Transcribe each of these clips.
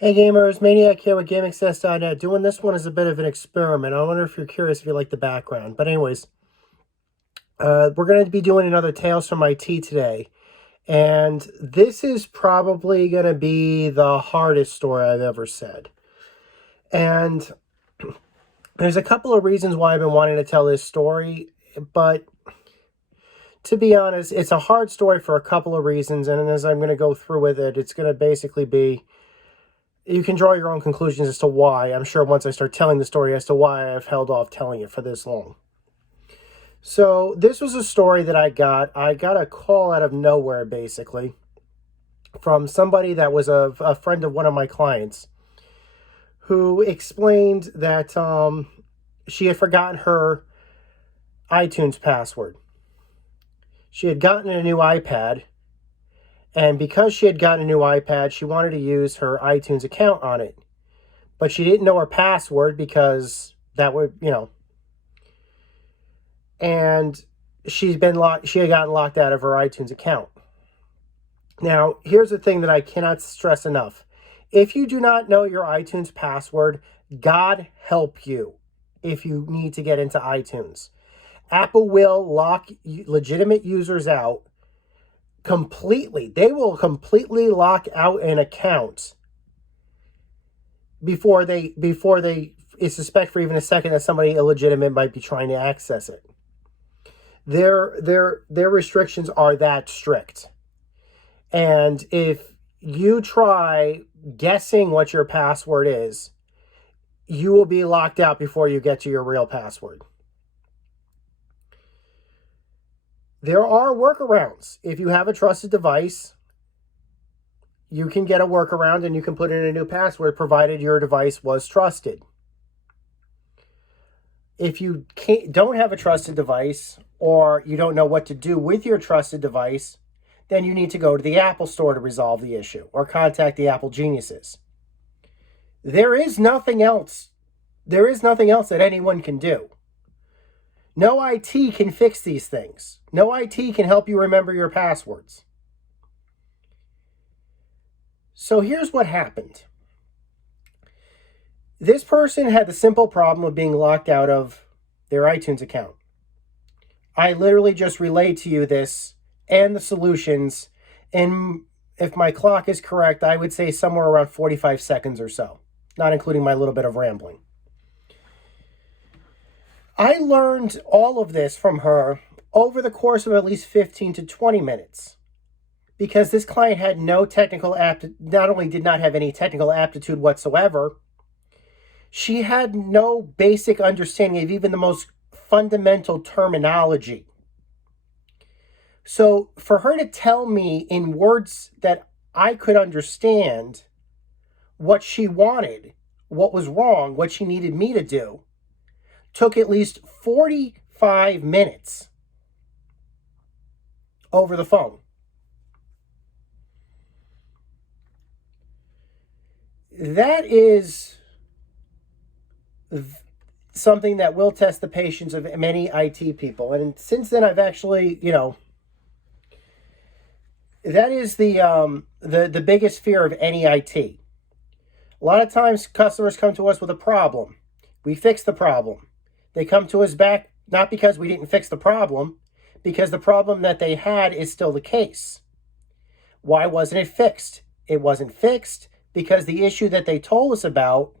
Hey gamers, Maniac here with GameAccess.net. Doing this one is a bit of an experiment. I wonder if you're curious if you like the background. But anyways, we're going to be doing another Tales from IT today. And this is probably going to be the hardest story I've ever said. And there's a couple of reasons why I've been wanting to tell this story. But to be honest, it's a hard story for a couple of reasons. And as I'm going to go through with it, it's going to basically be... You can draw your own conclusions as to why. I'm sure once I start telling the story as to why I've held off telling it for this long. So this was a story that I got. I got a call out of nowhere, basically, from somebody that was a friend of one of my clients who explained that she had forgotten her iTunes password. She had gotten a new iPad, and because she had gotten a new iPad, she wanted to use her iTunes account on it. But she didn't know her password because that would, and she had gotten locked out of her iTunes account. Now, here's the thing that I cannot stress enough. If you do not know your iTunes password, God help you if you need to get into iTunes. Apple will lock legitimate users out completely. They will completely lock out an account before they suspect for even a second that somebody illegitimate might be trying to access it. Their restrictions are that strict. And if you try guessing what your password is, you will be locked out before you get to your real password. There are workarounds. If you have a trusted device, you can get a workaround and you can put in a new password provided your device was trusted. If you don't have a trusted device or you don't know what to do with your trusted device, then you need to go to the Apple Store to resolve the issue or contact the Apple geniuses. There is nothing else. There is nothing else that anyone can do. No IT can fix these things. No IT can help you remember your passwords. So here's what happened. This person had the simple problem of being locked out of their iTunes account. I literally just relayed to you this and the solutions, and if my clock is correct, I would say somewhere around 45 seconds or so, not including my little bit of rambling. I learned all of this from her over the course of at least 15 to 20 minutes because this client had no technical not only did not have any technical aptitude whatsoever, she had no basic understanding of even the most fundamental terminology. So for her to tell me in words that I could understand what she wanted, what was wrong, what she needed me to do, took at least 45 minutes over the phone. That is something that will test the patience of many IT people. And since then, I've actually, that is the biggest fear of any IT. A lot of times customers come to us with a problem. We fix the problem. They come to us back not because we didn't fix the problem, because the problem that they had is still the case. Why wasn't it fixed? It wasn't fixed because the issue that they told us about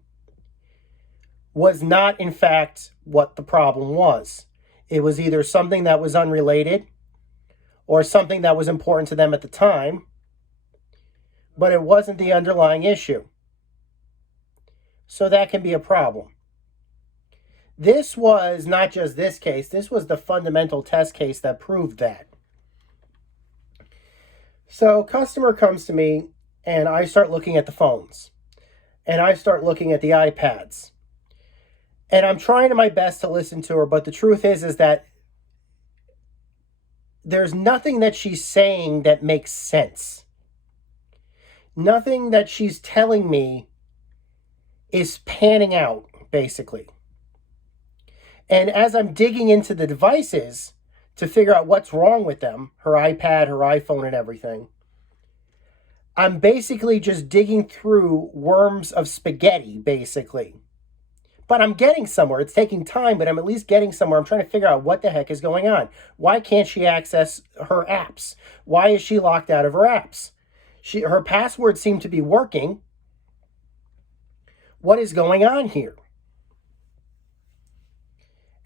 was not, in fact, what the problem was. It was either something that was unrelated or something that was important to them at the time, but it wasn't the underlying issue. So that can be a problem. This was not just this case, this was the fundamental test case that proved that. So customer comes to me and I start looking at the phones and I start looking at the iPads. And I'm trying my best to listen to her, but the truth is that there's nothing that she's saying that makes sense. Nothing that she's telling me is panning out, basically. And as I'm digging into the devices to figure out what's wrong with them, her iPad, her iPhone, and everything, I'm basically just digging through worms of spaghetti, basically. But I'm getting somewhere. It's taking time, but I'm at least getting somewhere. I'm trying to figure out what the heck is going on. Why can't she access her apps? Why is she locked out of her apps? Her passwords seem to be working. What is going on here?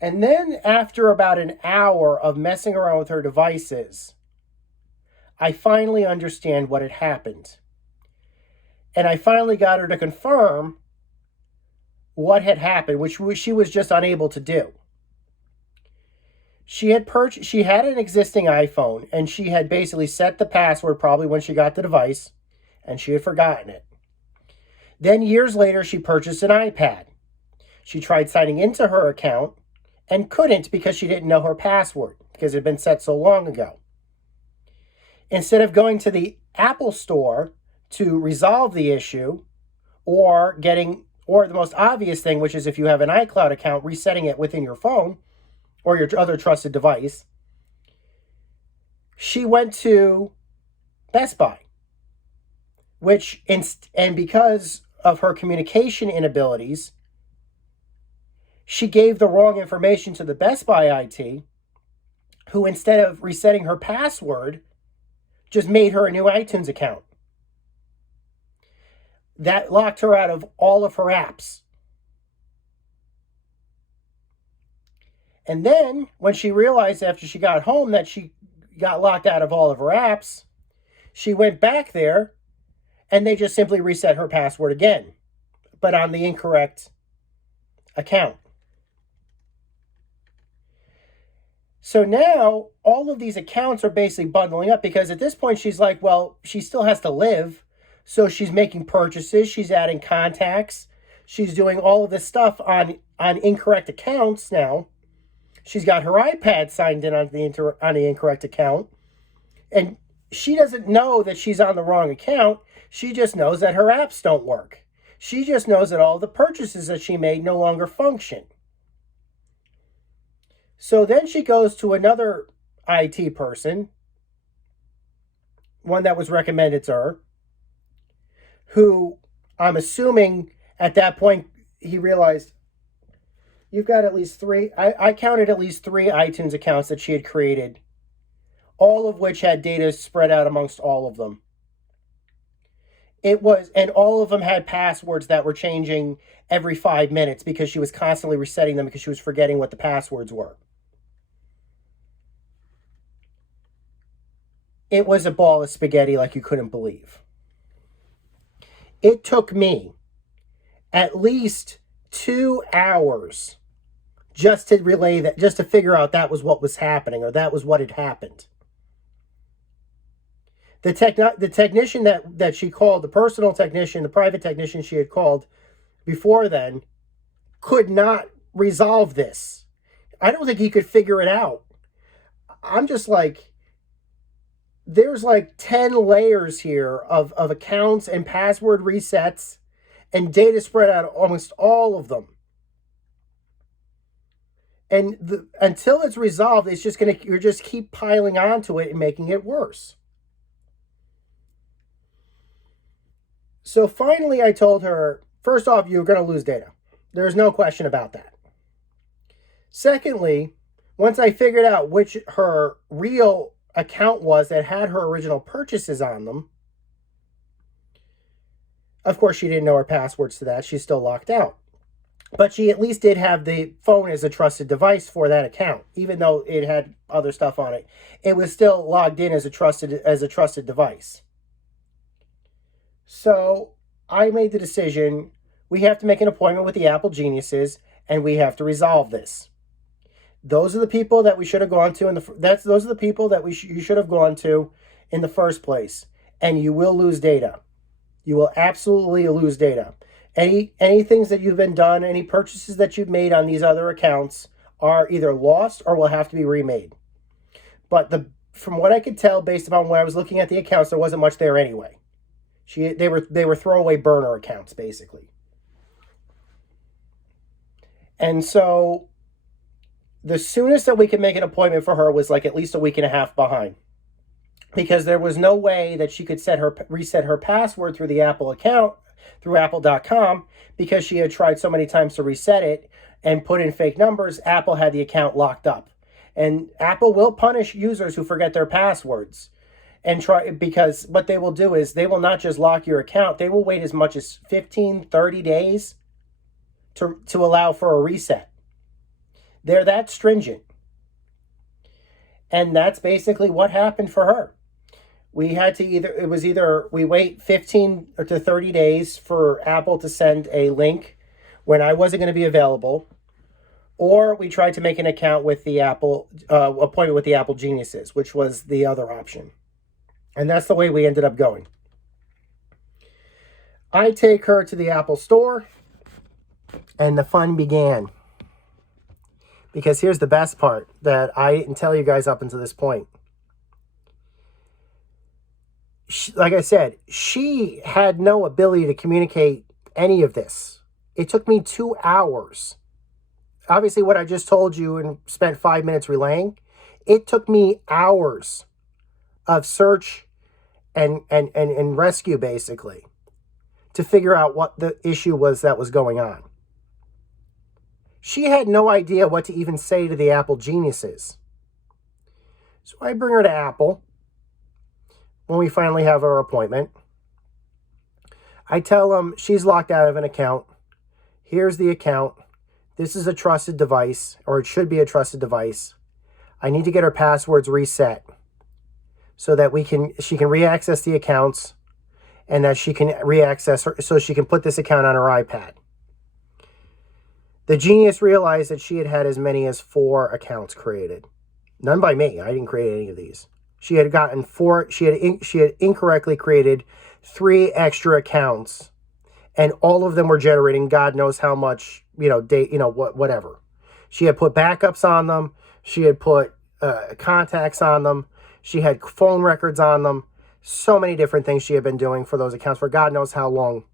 And then after about an hour of messing around with her devices, I finally understand what had happened. And I finally got her to confirm what had happened, which she was just unable to do. She had an existing iPhone, and she had basically set the password probably when she got the device, and she had forgotten it. Then years later, she purchased an iPad. She tried signing into her account and couldn't because she didn't know her password because it had been set so long ago. Instead of going to the Apple Store to resolve the issue, or the most obvious thing, which is if you have an iCloud account, resetting it within your phone or your other trusted device, she went to Best Buy, and because of her communication inabilities, she gave the wrong information to the Best Buy IT, who instead of resetting her password, just made her a new iTunes account. That locked her out of all of her apps. And then when she realized after she got home that she got locked out of all of her apps, she went back there and they just simply reset her password again, but on the incorrect account. So now all of these accounts are basically bundling up because at this point she's like, well, she still has to live. So she's making purchases, she's adding contacts, she's doing all of this stuff on incorrect accounts now. She's got her iPad signed in on the incorrect account. And she doesn't know that she's on the wrong account. She just knows that her apps don't work. She just knows that all the purchases that she made no longer function. So then she goes to another IT person, one that was recommended to her, who I'm assuming at that point he realized you've got at least three. I counted at least 3 iTunes accounts that she had created, all of which had data spread out amongst all of them. And all of them had passwords that were changing every 5 minutes because she was constantly resetting them because she was forgetting what the passwords were. It was a ball of spaghetti like you couldn't believe. It took me at least 2 hours just to relay that, just to figure out that was what was happening, or that was what had happened. The technician that she called, the personal technician, the private technician she had called before then, could not resolve this. I don't think he could figure it out. I'm just like, there's like 10 layers here of accounts and password resets and data spread out almost all of them. And until it's resolved, you're just keep piling onto it and making it worse. So finally I told her, first off, you're going to lose data. There's no question about that. Secondly, once I figured out which her real account was that had her original purchases on them, of course she didn't know her passwords to that. She's still locked out. But she at least did have the phone as a trusted device for that account, even though it had other stuff on it. It was still logged in as a trusted device. So I made the decision, we have to make an appointment with the Apple geniuses and we have to resolve this. Those are the people that we should have gone to those are the people that you should have gone to in the first place. And you will lose data. You will absolutely lose data. Any things that you've been done, any purchases that you've made on these other accounts are either lost or will have to be remade. But from what I could tell, based upon when I was looking at the accounts, there wasn't much there anyway. They were throwaway burner accounts, basically. And so the soonest that we could make an appointment for her was like at least a week and a half behind. because there was no way that she could reset her password through the Apple account, through apple.com, because she had tried so many times to reset it and put in fake numbers. Apple had the account locked up. And Apple will punish users who forget their passwords and try, because what they will do is they will not just lock your account, they will wait as much as 15, 30 days to allow for a reset. They're that stringent. And that's basically what happened for her. We had to either we wait 15 to 30 days for Apple to send a link when I wasn't going to be available, or we tried to make an account with the Apple appointment with the Apple Geniuses, which was the other option. And that's the way we ended up going. I take her to the Apple store, and the fun began. Because here's the best part that I didn't tell you guys up until this point. Like I said, she had no ability to communicate any of this. It took me 2 hours. Obviously, what I just told you and spent 5 minutes relaying, it took me hours of search and rescue, basically, to figure out what the issue was that was going on. She had no idea what to even say to the Apple Geniuses. So I bring her to Apple when we finally have our appointment. I tell them she's locked out of an account. Here's the account. This is a trusted device, or it should be a trusted device. I need to get her passwords reset so that she can reaccess the accounts, and that she can reaccess her, so she can put this account on her iPad. The genius realized that she had had as many as 4 accounts created. None by me. I didn't create any of these. She had gotten 4. She had incorrectly created 3 extra accounts, and all of them were generating God knows how much, whatever. She had put backups on them. She had put contacts on them. She had phone records on them. So many different things she had been doing for those accounts for God knows how long.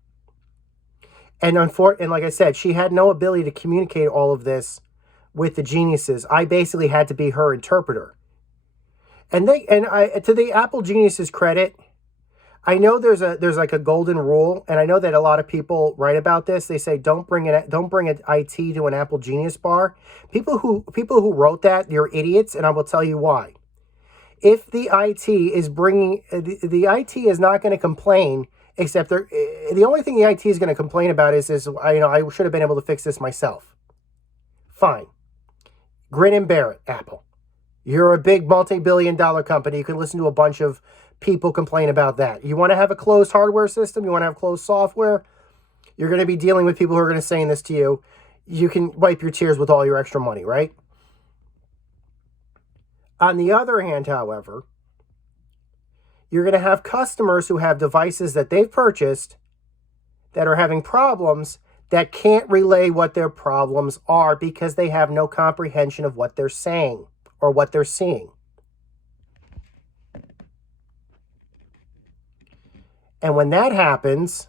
And like I said, she had no ability to communicate all of this with the geniuses. I basically had to be her interpreter. And to the Apple Geniuses' credit, I know there's like a golden rule, and I know that a lot of people write about this. They say don't bring an IT to an Apple Genius bar. People who wrote that, you're idiots, and I will tell you why. If the IT is bringing the IT is not going to complain. Except the only thing the IT is going to complain about is I should have been able to fix this myself. Fine. Grin and bear it, Apple. You're a big multi-billion-dollar company. You can listen to a bunch of people complain about that. You want to have a closed hardware system? You want to have closed software? You're going to be dealing with people who are going to say this to you. You can wipe your tears with all your extra money, right? On the other hand, however, you're going to have customers who have devices that they've purchased that are having problems that can't relay what their problems are because they have no comprehension of what they're saying or what they're seeing. And when that happens,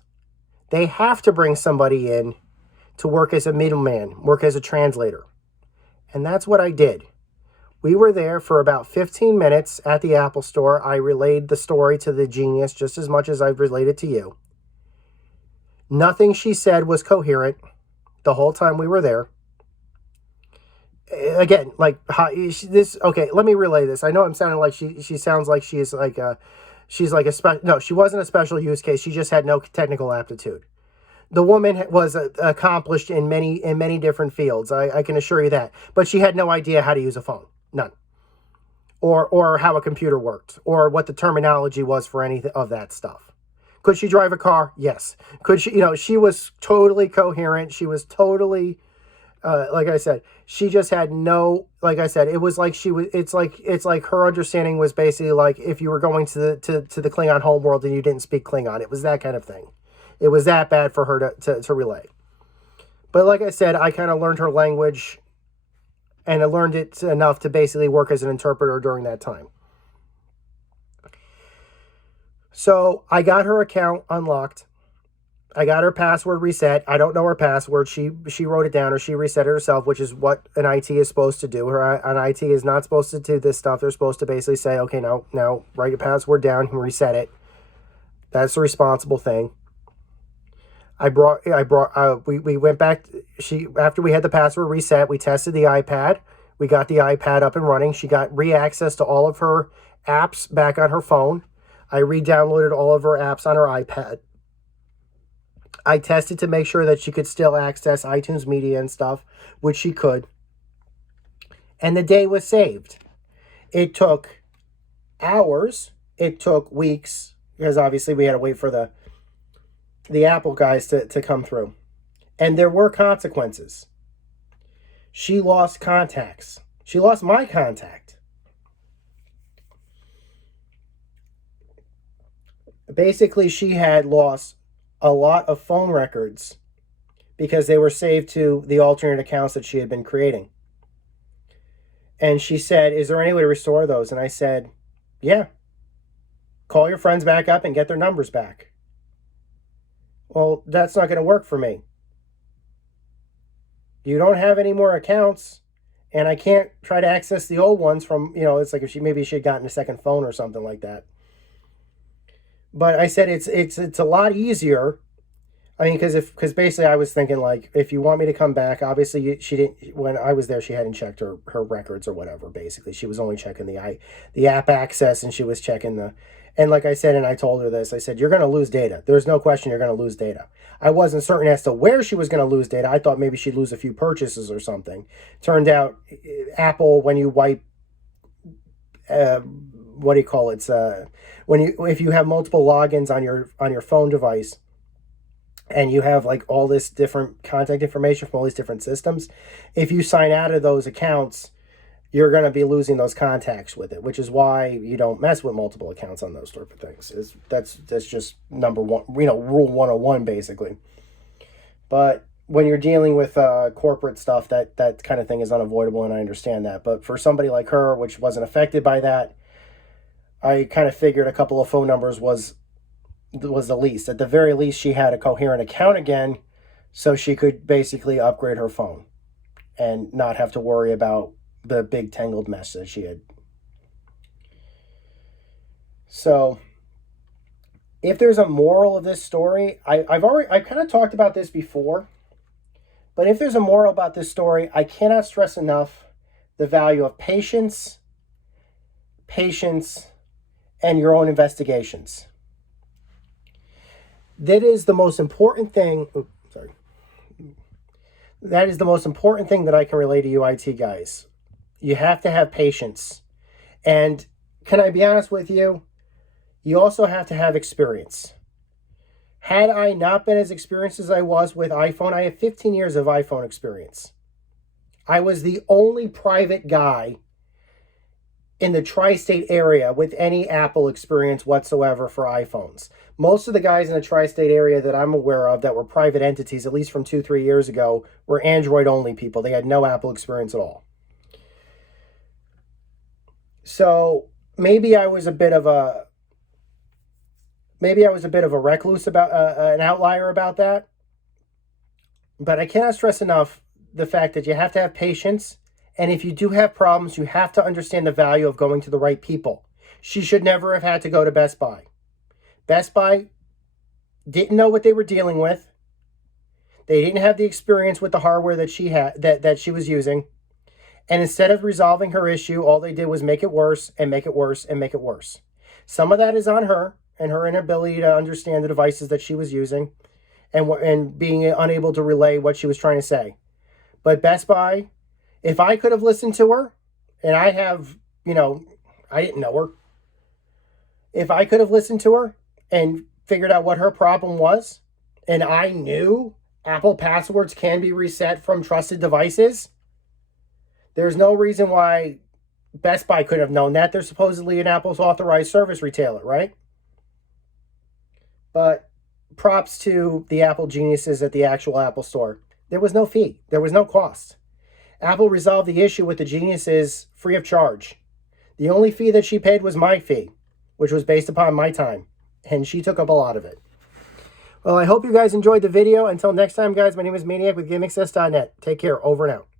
they have to bring somebody in to work as a middleman, work as a translator. And that's what I did. We were there for about 15 minutes at the Apple store. I relayed the story to the genius just as much as I've relayed it to you. Nothing she said was coherent the whole time we were there. Again, okay, let me relay this. I know I'm sounding like she sounds like she's like a no, she wasn't a special use case. She just had no technical aptitude. The woman was accomplished in many different fields. I can assure you that. But she had no idea how to use a phone. None. Or how a computer worked, or what the terminology was for any of that stuff. Could she drive a car? Yes. Could she, she was totally coherent. She was totally, like I said, she just had no, like I said, it was like it's like her understanding was basically like if you were going to the Klingon homeworld and you didn't speak Klingon. It was that kind of thing. It was that bad for her to relay. But like I said, I kind of learned her language, and I learned it enough to basically work as an interpreter during that time. So I got her account unlocked. I got her password reset. I don't know her password. She wrote it down or she reset it herself, which is what an IT is supposed to do. An IT is not supposed to do this stuff. They're supposed to basically say, okay, now write your password down and reset it. That's the responsible thing. We went back. After we had the password reset, we tested the iPad. We got the iPad up and running. She got re-access to all of her apps back on her phone. I re-downloaded all of her apps on her iPad. I tested to make sure that she could still access iTunes Media and stuff, which she could. And the day was saved. It took hours. It took weeks, because obviously we had to wait for the Apple guys to come through. And there were consequences. She lost contacts. She lost my contact. Basically, she had lost a lot of phone records because they were saved to the alternate accounts that she had been creating. And she said, is there any way to restore those? And I said, yeah. Call your friends back up and get their numbers back. Well, that's not going to work for me. You don't have any more accounts, and I can't try to access the old ones from, it's like if maybe she had gotten a second phone or something like that. But I said it's a lot easier. I mean, because basically I was thinking, like, if you want me to come back, obviously she didn't, when I was there, she hadn't checked her records or whatever. Basically, she was only checking the app access, and she was checking and like I said, and I told her this, I said, you're going to lose data. There's no question you're going to lose data. I wasn't certain as to where she was going to lose data. I thought maybe she'd lose a few purchases or something. Turned out, Apple, when you wipe, what do you call it? If you have multiple logins on your phone device, and you have like all this different contact information from all these different systems, if you sign out of those accounts, you're going to be losing those contacts with it, which is why you don't mess with multiple accounts on those sort of things. That's just number one, rule 101 basically. But when you're dealing with corporate stuff, that kind of thing is unavoidable, and I understand that. But for somebody like her, which wasn't affected by that, I kind of figured a couple of phone numbers was the least. At the very least, she had a coherent account again, so she could basically upgrade her phone and not have to worry about the big tangled mess that she had. So, if there's a moral of this story, I've kind of talked about this before, but if there's a moral about this story, I cannot stress enough the value of patience, and your own investigations. That is the most important thing. That is the most important thing that I can relay to you IT guys. You have to have patience. And can I be honest with you? You also have to have experience. Had I not been as experienced as I was with iPhone, I have 15 years of iPhone experience. I was the only private guy in the tri-state area with any Apple experience whatsoever for iPhones. Most of the guys in the tri-state area that I'm aware of that were private entities, at least from 2-3 years ago, were Android-only people. They had no Apple experience at all. So maybe I was a bit of a recluse about an outlier about that. But I cannot stress enough the fact that you have to have patience. And if you do have problems, you have to understand the value of going to the right people. She should never have had to go to Best Buy. Best Buy didn't know what they were dealing with. They didn't have the experience with the hardware that she had that she was using. And instead of resolving her issue, all they did was make it worse and make it worse and make it worse. Some of that is on her and her inability to understand the devices that she was using and being unable to relay what she was trying to say. But Best Buy, if I could have listened to her, and I have, I didn't know her. If I could have listened to her and figured out what her problem was, and I knew Apple passwords can be reset from trusted devices, there's no reason why Best Buy could have known that. They're supposedly an Apple's authorized service retailer, right? But props to the Apple geniuses at the actual Apple store. There was no fee. There was no cost. Apple resolved the issue with the geniuses free of charge. The only fee that she paid was my fee, which was based upon my time, and she took up a lot of it. Well, I hope you guys enjoyed the video. Until next time, guys, my name is Maniac with GameAccess.net. Take care. Over and out.